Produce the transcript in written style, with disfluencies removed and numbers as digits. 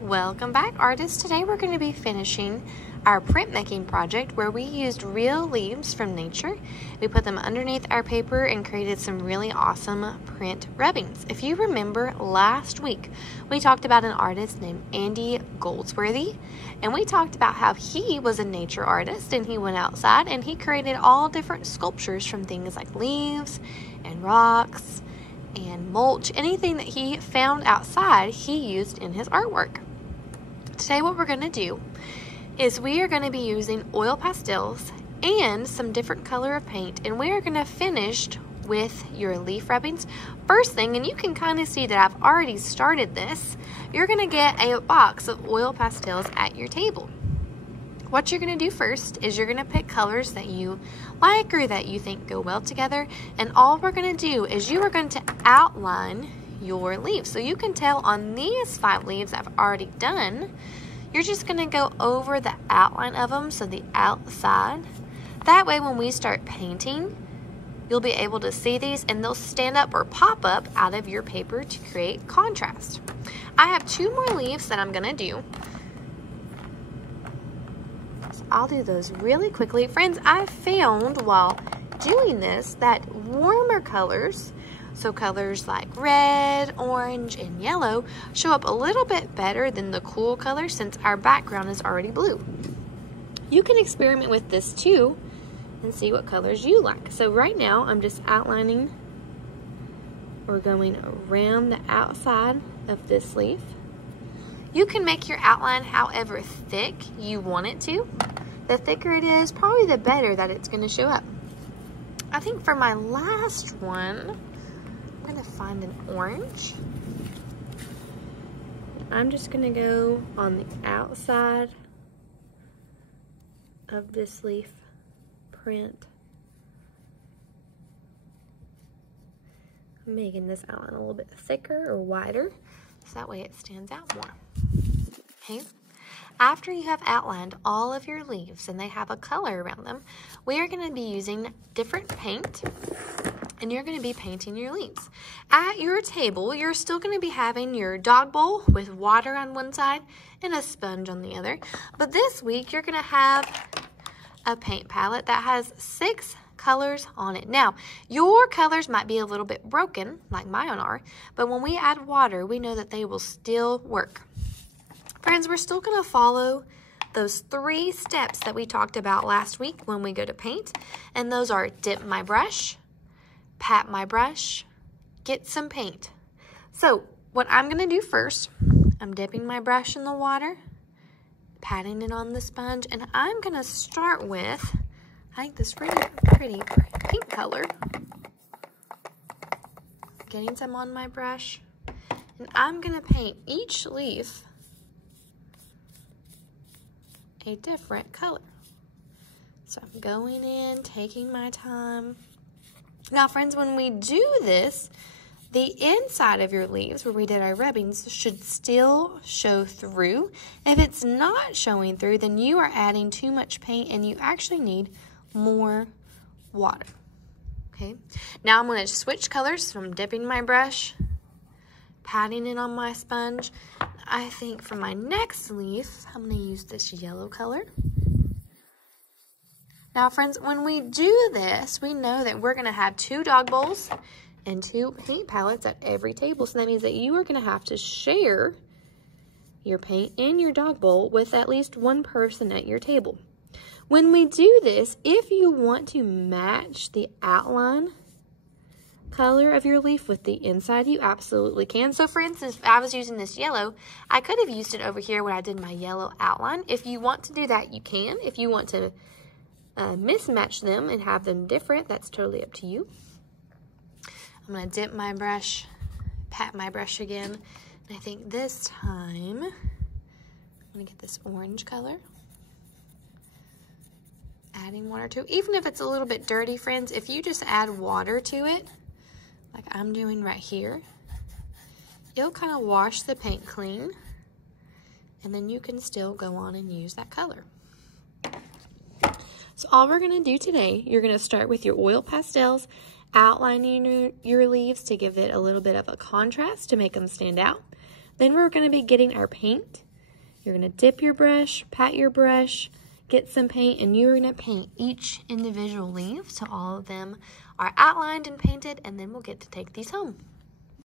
Welcome back, artists. Today we're going to be finishing our printmaking project where we used real leaves from nature. We put them underneath our paper and created some really awesome print rubbings. If you remember last week, we talked about an artist named Andy Goldsworthy, and we talked about how he was a nature artist and he went outside and he created all different sculptures from things like leaves and rocks and mulch. Anything that he found outside, he used in his artwork. Today what we're going to do is we are going to be using oil pastels and some different color of paint, and we are going to finish with your leaf rubbings. First thing, and you can kind of see that I've already started this, you're going to get a box of oil pastels at your table. What you're going to do first is you're going to pick colors that you like or that you think go well together, and all we're going to do is you are going to outline your leaves. So you can tell on these 5 leaves I've already done, you're just going to go over the outline of them, so the outside. That way when we start painting, you'll be able to see these and they'll stand up or pop up out of your paper to create contrast. I have 2 more leaves that I'm going to do. So I'll do those really quickly. Friends, I found while doing this that warmer colors, so colors like red, orange, and yellow, show up a little bit better than the cool colors since our background is already blue. You can experiment with this too and see what colors you like. So right now I'm just outlining or going around the outside of this leaf. You can make your outline however thick you want it to. The thicker it is, probably the better that it's going to show up. I think for my last one, I'm going to find an orange. I'm just going to go on the outside of this leaf print. I'm making this outline a little bit thicker or wider, so that way it stands out more. Okay. After you have outlined all of your leaves and they have a color around them, we are going to be using different paint, and you're going to be painting your leaves. At your table, you're still going to be having your dog bowl with water on one side and a sponge on the other. But this week, you're going to have a paint palette that has 6 colors on it. Now, your colors might be a little bit broken, like mine are, but when we add water, we know that they will still work. Friends, we're still going to follow those 3 steps that we talked about last week when we go to paint, and those are dip my brush, pat my brush, get some paint. So what I'm going to do first, I'm dipping my brush in the water, patting it on the sponge, and I'm going to start with, I think this really pretty pink color. Getting some on my brush, and I'm going to paint each leaf a different color. So I'm going in, taking my time. Now, friends, when we do this, the inside of your leaves where we did our rubbings should still show through. If it's not showing through, then you are adding too much paint and you actually need more water. Okay, now I'm going to switch colors from dipping my brush, patting it on my sponge. I think for my next leaf, I'm going to use this yellow color. Now, friends, when we do this, we know that we're going to have 2 dog bowls and 2 paint palettes at every table. So that means that you are going to have to share your paint in your dog bowl with at least one person at your table. When we do this, if you want to match the outline color of your leaf with the inside, you absolutely can. So for instance, if I was using this yellow, I could have used it over here when I did my yellow outline. If you want to do that, you can. If you want to mismatch them and have them different, that's totally up to you. I'm going to dip my brush, pat my brush again, and I think this time I'm going to get this orange color. Adding water to it. Even if it's a little bit dirty, friends, if you just add water to it, like I'm doing right here, it'll kind of wash the paint clean, and then you can still go on and use that color. So all we're going to do today, you're going to start with your oil pastels, outlining your leaves to give it a little bit of a contrast to make them stand out. Then we're going to be getting our paint You're going to dip your brush, pat your brush, get some paint, and you're going to paint each individual leaf so all of them are outlined and painted, and then we'll get to take these home.